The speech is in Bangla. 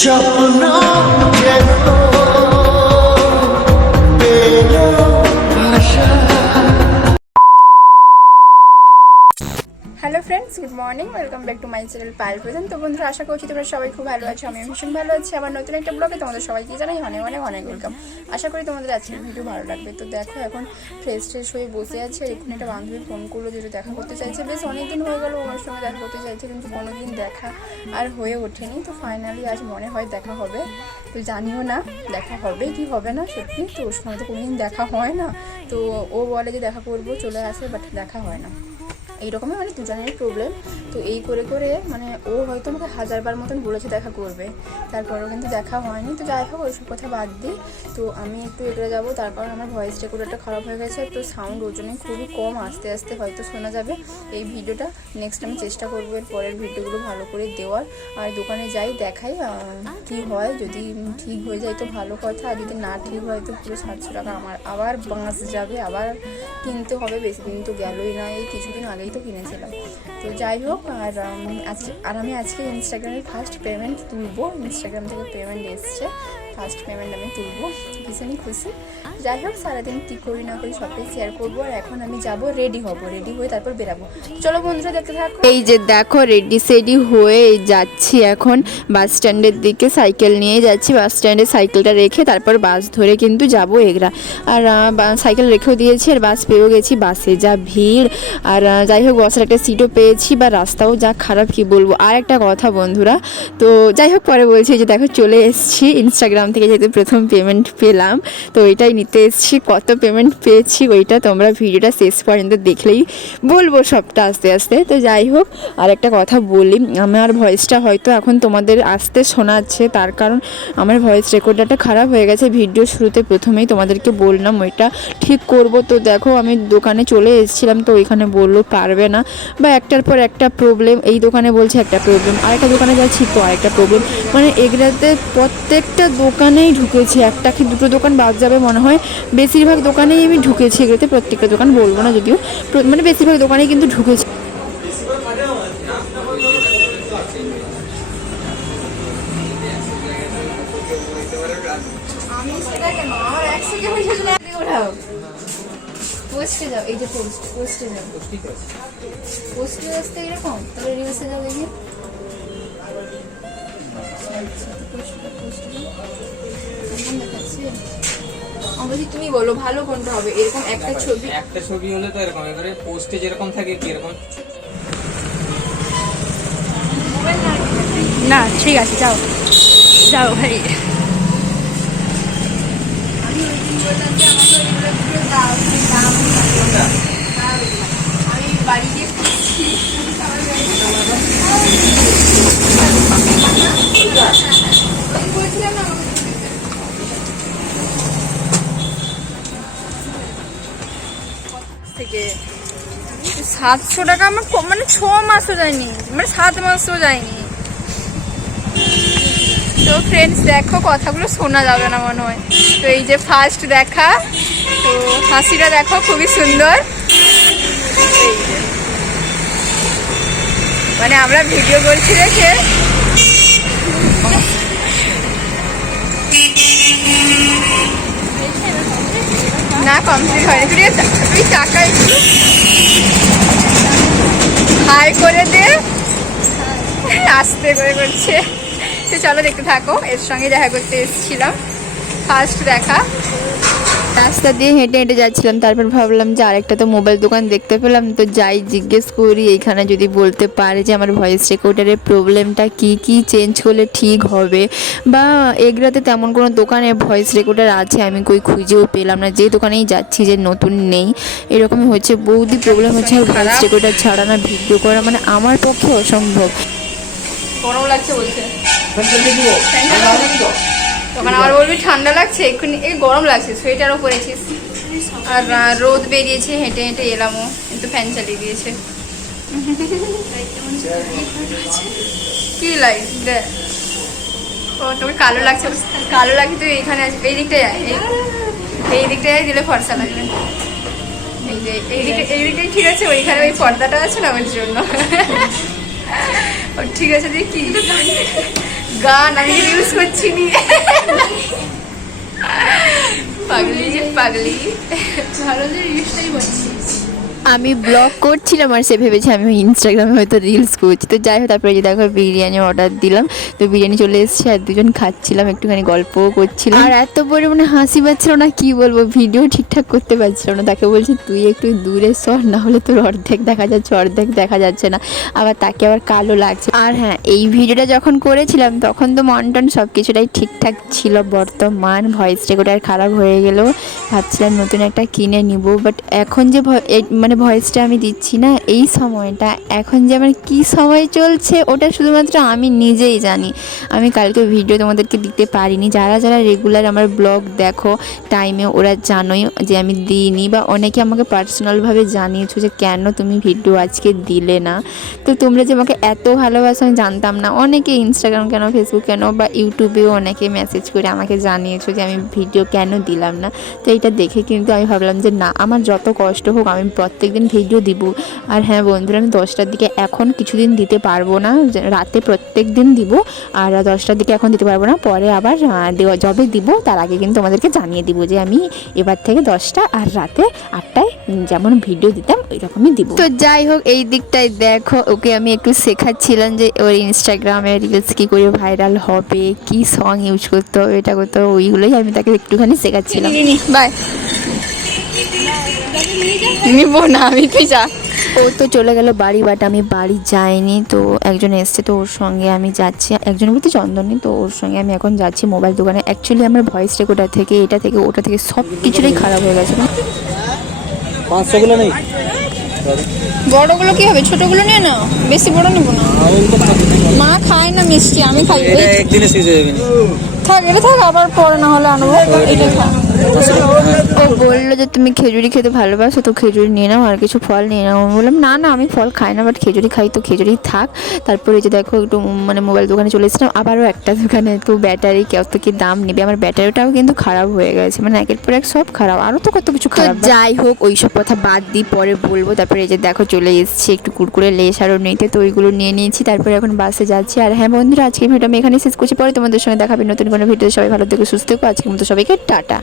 স্বপ্ন good morning welcome back to my channel Payel Pradhan তো বন্ধুরা, আশা করছি তোমরা সবাই খুব ভালো আছো আমি ভীষণ ভালো আছি। আমার নতুন একটা ব্লগে তোমাদের সবাইকে জানাই অনেক অনেক অনেক ওয়েলকাম আশা করি তোমাদের আজকের ভিডিও ভালো লাগবে। তো দেখো, এখন ফ্রেশ ট্রেশ হয়ে বসে আছে এখানে একটা বান্ধবী ফোন করল যেটা দেখা করতে চাইছে। বেশ অনেক দিন হয়ে গেল ওনার সঙ্গে দেখা করতে চাইছে, কিন্তু কোনো দিন দেখা আর হয়ে ওঠেনি। তো ফাইনালি আজ মনে হয় দেখা হবে। তো জানিও না, দেখা হবে কি হবে না, সত্যি তো ওর সঙ্গে তো কোনোদিন দেখা হয় না। তো ও বলে যে দেখা করব, চলে আসে বাট দেখা হয় না। এইরকমই মানে দুজনেরই প্রবলেম তো এই করে করে মানে ও হয়তো আমাকে হাজারবার মতন বলেছে দেখা করবে। তারপরেও কিন্তু দেখা হয়নি। তো যাই হোক, ওইসব কথা বাদ দিই। তো আমি একটু এগিয়ে যাব। তারপর আমার ভয়েস রেকর্ডারটা খারাপ হয়ে গেছে। তো সাউন্ড ওর জন্যই খুবই কম, আস্তে আস্তে হয়তো শোনা যাবে। এই ভিডিওটা নেক্সট আমি চেষ্টা করব এর পরের ভিডিওগুলো ভালো করে দেওয়ার। আর দোকানে যাই, দেখাই কি হয়। যদি ঠিক হয়ে যায় তো ভালো কথা। আর যদি না ঠিক হয় তো পুরো সাতশো টাকা আমার আবার বাঁচ যাবে। আবার কিনতে হবে। বেশি দিন তো গেলই না। এই কিছুদিন আগেই তো কিনেছিলাম। তো যাই হোক, আর আজকে আর আমি আজকে ইনস্টাগ্রামে ফার্স্ট পেমেন্ট তুলবো। ইনস্টাগ্রাম থেকে পেমেন্ট এসছে। ফার্স্ট পেমেন্ট আমি তুলবো, ভীষণই খুশি। যাই হোক, সারাদিন কী করি না করি সবটাই শেয়ার করব, আর এখন আমি যাব রেডি হব রেডি হয়ে তারপর বেরাবো। চলো বন্ধুরা, দেখতে থাকো। এই যে দেখো রেডি সেডি হয়ে যাচ্ছি এখন বাস স্ট্যান্ডের দিকে সাইকেল নিয়ে যাচ্ছি। বাস স্ট্যান্ডে সাইকেলটা রেখে তারপর বাস ধরে কিন্তু যাব এগরা। আর সাইকেল রেখেও দিয়েছি, আর বাস পেয়েও গেছি বাসে যা ভিড়। আর যাই হোক, বসার একটা সিটও পেয়েছি, বা, রাস্তাও যা খারাপ, কি বলব? আর একটা কথা বন্ধুরা, তো যাই হোক, পরে বলছি যে দেখো, চলে এসেছি ইনস্টাগ্রাম থেকে যেহেতু প্রথম পেমেন্ট পেলাম, তো ওইটাই নিতে এসেছি। কত পেমেন্ট পেয়েছি ওইটা তোমরা ভিডিওটা শেষ পর্যন্ত দেখলেই বলব সবটা আস্তে আস্তে। তো যাই হোক আর একটা কথা বলি, আমার ভয়েসটা হয়তো এখন তোমাদের আসতে শোনাচ্ছে, তার কারণ আমার ভয়েস রেকর্ডারটা খারাপ হয়ে গেছে। ভিডিও শুরুতে প্রথমেই তোমাদেরকে বললাম ওইটা ঠিক করব। তো দেখো, আমি দোকানে চলে এসেছিলাম, তো ওইখানে বলল পারবে না। বা একটার পর একটা প্রবলেম এই দোকানে বলছে একটা প্রবলেম আরেকটা দোকানে যাচ্ছি তো আরেকটা প্রবলেম মানে এগুলাতে প্রত্যেকটা দোকানেই ঢুকেছি। একটা কি দুটো দোকান বাদ যাবে মনে হয়। বেশিরভাগ দোকানেই আমি ঢুকেছি এগুলোতে প্রত্যেকটা দোকান বলব না যদিও। মানে বেশিরভাগ দোকানেই কিন্তু ঢুকেছি। পোস্টে যাও এই যে পোস্ট পোস্টে যাও পোস্টে আসতে এরকম? তাহলে রিলসে যাও দেখি। আমি তুমি বলো ভালো কোনটা হবে? এরকম একটা ছবি একটা ছবি হলে তো এরকম এবারে পোস্টে যেরকম থাকে কি এরকম? না ঠিক আছে যাও। যাও ভাই। আমি ওই দিন সাতশো টাকা? আমার মানে ছ মাসও যায়নি। মানে সাত মাসও যায়নি। তো ফ্রেন্ডস দেখো, কথাগুলো শোনা যাবে না মনে হয়। তো এই যে ফার্স্ট দেখা, তো হাসিটা দেখো, খুবই সুন্দর। মানে আমরা ভিডিও করছি দেখে। না কমপ্লিট হয়নি। তুই তুই টাকা একটু হাই করে দে। আসতে করে করছে। তো চলো দেখতে থাকো, এর সঙ্গে দেখা করতে এসেছিলাম। ফার্স্ট দেখা। রাস্তা দিয়ে হেঁটে হেঁটে যাচ্ছিলাম তারপর ভাবলাম যে আরেকটা তো মোবাইল দোকান দেখতে পেলাম তো যাই জিজ্ঞেস করি এইখানে যদি বলতে পারে যে আমার ভয়েস রেকর্ডারের প্রবলেমটা কি কি চেঞ্জ করলে ঠিক হবে? বা এগুলাতে তেমন কোনো দোকানে ভয়েস রেকর্ডার আছে আমি কই খুঁজেও পেলাম না যে দোকানেই যাচ্ছি যে নতুন নেই। এরকমই হচ্ছে বৌদি প্রবলেম হচ্ছে ভয়েস রেকর্ডার ছাড়া না ভিডিও করা মানে আমার পক্ষে অসম্ভব। গরম লাগছে বলছে। তখন আবার বলবি ঠান্ডা লাগছে, এক্ষুনি এই গরম লাগছে সোয়েটারও পরেছিস। আর রোদ বেরিয়েছে, হেঁটে হেঁটে এলামও কিন্তু ফ্যান চালিয়ে দিয়েছে। কি লাইট দে ও কালো লাগছে কালো লাগছে তুই এইখানে আছিস এই দিকটায় আয়, এই- দিকটায় দিলে ফর্সা লাগবে। এই যে দিকটা এই দিকটাই ঠিক আছে, ওইখানে ওই পর্দাটা আছে না, ওর জন্য। ঠিক আছে দিয়ে কি গান আমি ইউজ করছি নি পাগলি যে পাগলি ভালো যে রিলসটাই করছি আমি ব্লগ করছিলাম আর সে ভেবেছে আমি ইনস্টাগ্রামে হয়তো রিলস করছি। তো যাই হোক, তারপরে যে দেখো বিরিয়ানি অর্ডার দিলাম। তো বিরিয়ানি চলে এসেছে আর দুজন খাচ্ছিলাম, একটুখানি গল্পও করছিলাম। আর এত পরিমাণে হাসি পাচ্ছিল না, কি বলব? ভিডিও ঠিকঠাক করতে পারছিল না। তাকে বলছি, তুই একটু দূরে সর, না হলে তোর অর্ধেক দেখা যাচ্ছে, অর্ধেক দেখা যাচ্ছে না। আবার তাকে আবার কালো লাগছে। আর হ্যাঁ এই ভিডিওটা যখন করেছিলাম, তখন তো মন্টন সব কিছুটাই ঠিকঠাক ছিল। বর্তমান ভয়েস রেকর্ডার খারাপ হয়ে গেলেও ভাবছিলাম নতুন একটা কিনে নিব। বাট এখন যে এই মানে ভয়েসটা আমি দিচ্ছি না, এই সময়টা। এখন যে আমার কী সময় চলছে, ওটা শুধুমাত্র আমি নিজেই জানি। আমি কালকে ভিডিও তোমাদেরকে দিতে পারিনি। যারা যারা রেগুলার আমার ব্লগ দেখো টাইমে ওরা জানোই যে আমি দিইনি বা অনেকে আমাকে পার্সোনালভাবে জানিয়েছো যে কেন তুমি ভিডিও আজকে দিলে না। তো তোমরা যে আমাকে এত ভালোবাসো, আমি জানতাম না। অনেকে ইনস্টাগ্রাম কেন ফেসবুক কেন বা ইউটিউবেও অনেকে মেসেজ করে আমাকে জানিয়েছো যে আমি ভিডিও কেন দিলাম না। তো এটা দেখে কিন্তু আমি ভাবলাম যে না, আমার যত কষ্ট হোক আমি প্রত্যেকদিন ভিডিও দিব। আর হ্যাঁ বন্ধুরা আমি দশটার দিকে এখন কিছুদিন দিতে পারব না রাতে প্রত্যেক দিন দিব আর দশটার দিকে এখন দিতে পারব না পরে আবার দেওয়া যবে দিব তার আগে কিন্তু তোমাদেরকে জানিয়ে দিব যে আমি এবার থেকে দশটা আর রাতে আটটায় যেমন ভিডিও দিতাম ওই রকমই দিব। তো যাই হোক এই দিকটায় দেখো ওকে আমি একটু শেখাচ্ছিলাম যে ওর ইনস্টাগ্রামে রিলস কী করে ভাইরাল হবে কি সং ইউজ করতে হবে এটা করতে হবে ওইগুলোই আমি তাকে একটুখানি শেখাচ্ছিলাম। বাই নিব না আমি তুই যা। ও তো চলে গেল বাড়ি বাট আমি বাড়ি যাইনি তো একজন এসছে তো ওর সঙ্গে আমি যাচ্ছি। একজন বলতে চন্দনী তো ওর সঙ্গে আমি এখন যাচ্ছি মোবাইল দোকানে। অ্যাকচুয়ালি আমার ভয়েস রেকর্ডার থেকে এটা থেকে ওটা থেকে সব কিছুটাই খারাপ হয়ে গেছে। পাঁচশোগুলো নেই। বড়গুলো কি হবে? ছোটগুলো নিয়ে নাও। বেশি বড় নেব না। মা খায় না মিষ্টি আমি খাই। একদিনে হয়ে থাক এটা থাক আবার পরে না হলে আনব। এটা ও বলল যে তুমি খেজুরি খেতে ভালোবাসো তো খেজুরি নিয়ে নাও আর কিছু ফল নিয়ে নাও। আমি বললাম না না আমি ফল খাই না বাট খেজুরি খাই তো খেজুরি থাক। তারপরে যে দেখো একটু মানে মোবাইল দোকানে চলে এসেছিলাম আবারও একটা দোকানে তো ব্যাটারি কত কি দাম নেবে? আমার ব্যাটারিটাও কিন্তু খারাপ হয়ে গেছে মানে একের পর এক সব খারাপ আরও তো কত কিছু খারাপ যাই হোক ওই সব কথা বাদ দিই পরে বলব। তারপরে এই যে দেখো চলে এসেছি একটু কুরকুরে লেস আরও নিতে তো ওইগুলো নিয়ে নিয়েছি তারপরে এখন বাসে যাচ্ছি। আর হ্যাঁ বন্ধুরা আজকের ভিডিও আমি এখানে শেষ করছি পরে তোমাদের সঙ্গে দেখাবে নতুন কোনো ভিডিও সবাই ভালো থেকে সুস্থ থেকো। আজকের মতো সবাইকে টাটা।